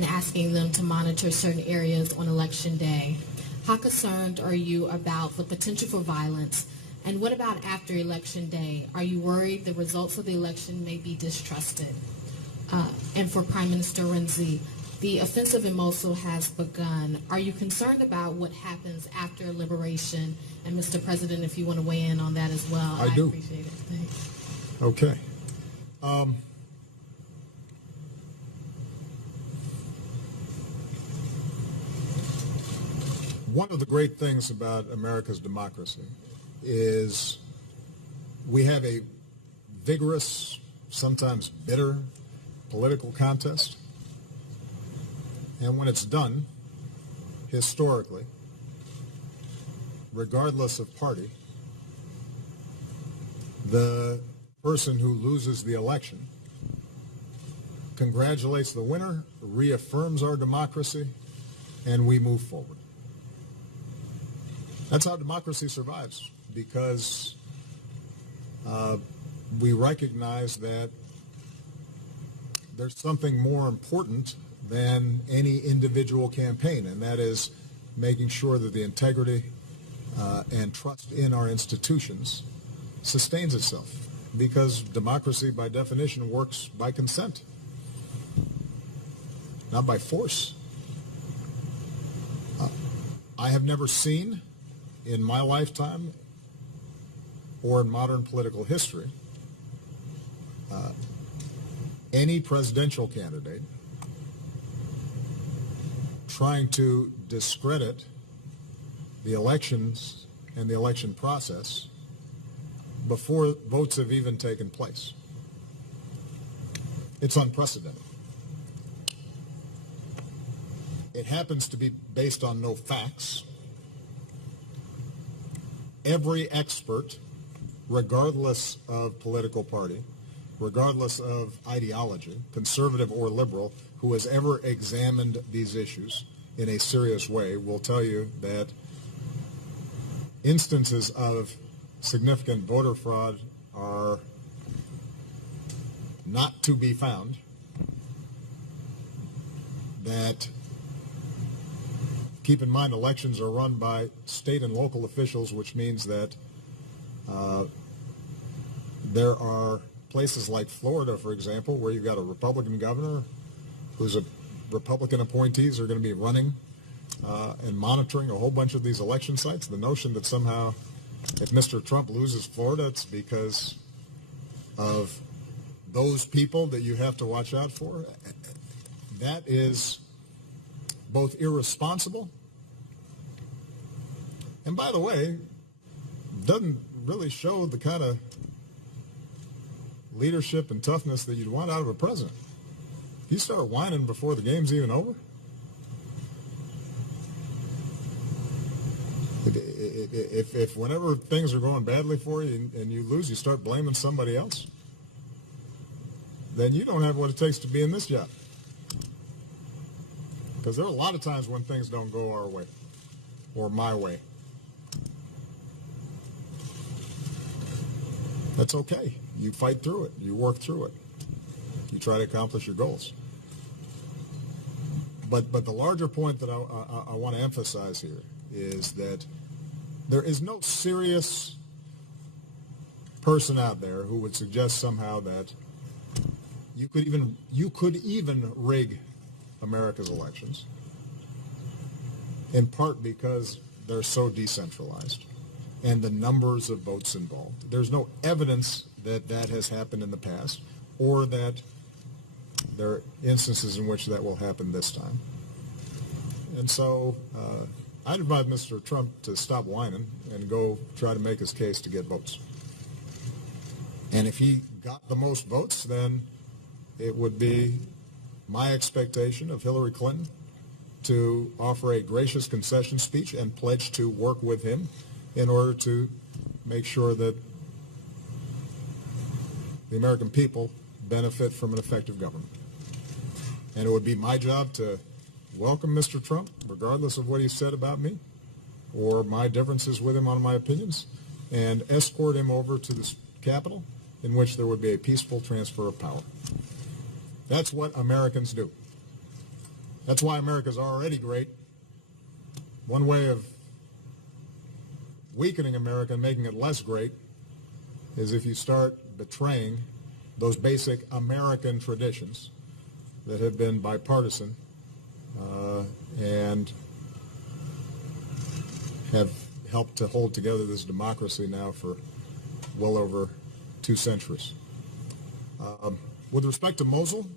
and asking them to monitor certain areas on election day. How concerned are you about the potential for violence? And what about after election day? Are you worried the results of the election may be distrusted? And for Prime Minister Renzi, the offensive in Mosul has begun. Are you concerned about what happens after liberation? And Mr. President, if you want to weigh in on that as well, I do. appreciate it. Thanks. Okay. One of the great things about America's democracy is we have a vigorous, sometimes bitter, political contest. And when it's done, historically, regardless of party, the person who loses the election congratulates the winner, reaffirms our democracy, and we move forward. That's how democracy survives, because we recognize that there's something more important than any individual campaign, and that is making sure that the integrity and trust in our institutions sustains itself, because democracy by definition works by consent, not by force. I have never seen in my lifetime or in modern political history any presidential candidate trying to discredit the elections and the election process before votes have even taken place. It's unprecedented. It happens to be based on no facts. Every expert, regardless of political party, regardless of ideology, conservative or liberal, who has ever examined these issues in a serious way will tell you that instances of significant voter fraud are not to be found, that, keep in mind, elections are run by state and local officials, which means that there are places like Florida, for example, where you've got a Republican governor who's a Republican appointees are going to be running and monitoring a whole bunch of these election sites. The notion that somehow if Mr. Trump loses Florida, it's because of those people that you have to watch out for, that is both irresponsible and, by the way, doesn't really show the kind of leadership and toughness that you'd want out of a president. If you start whining before the game's even over, if whenever things are going badly for you and you lose, you start blaming somebody else, then you don't have what it takes to be in this job. Because there are a lot of times when things don't go our way or my way. That's okay. You fight through it. You work through it. You try to accomplish your goals. But the larger point that I want to emphasize here is that there is no serious person out there who would suggest somehow that you could even rig America's elections, in part because they're so decentralized and the numbers of votes involved. There's no evidence that that has happened in the past or that there are instances in which that will happen this time. And so I'd advise Mr. Trump to stop whining and go try to make his case to get votes. And if he got the most votes, then it would be my expectation of Hillary Clinton to offer a gracious concession speech and pledge to work with him in order to make sure that the American people benefit from an effective government. And it would be my job to welcome Mr. Trump, regardless of what he said about me or my differences with him on my opinions, and escort him over to the Capitol, in which there would be a peaceful transfer of power. That's what Americans do. That's why America's already great. One way of weakening America and making it less great is if you start betraying those basic American traditions that have been bipartisan and have helped to hold together this democracy now for well over 2 centuries. With respect to Mosul,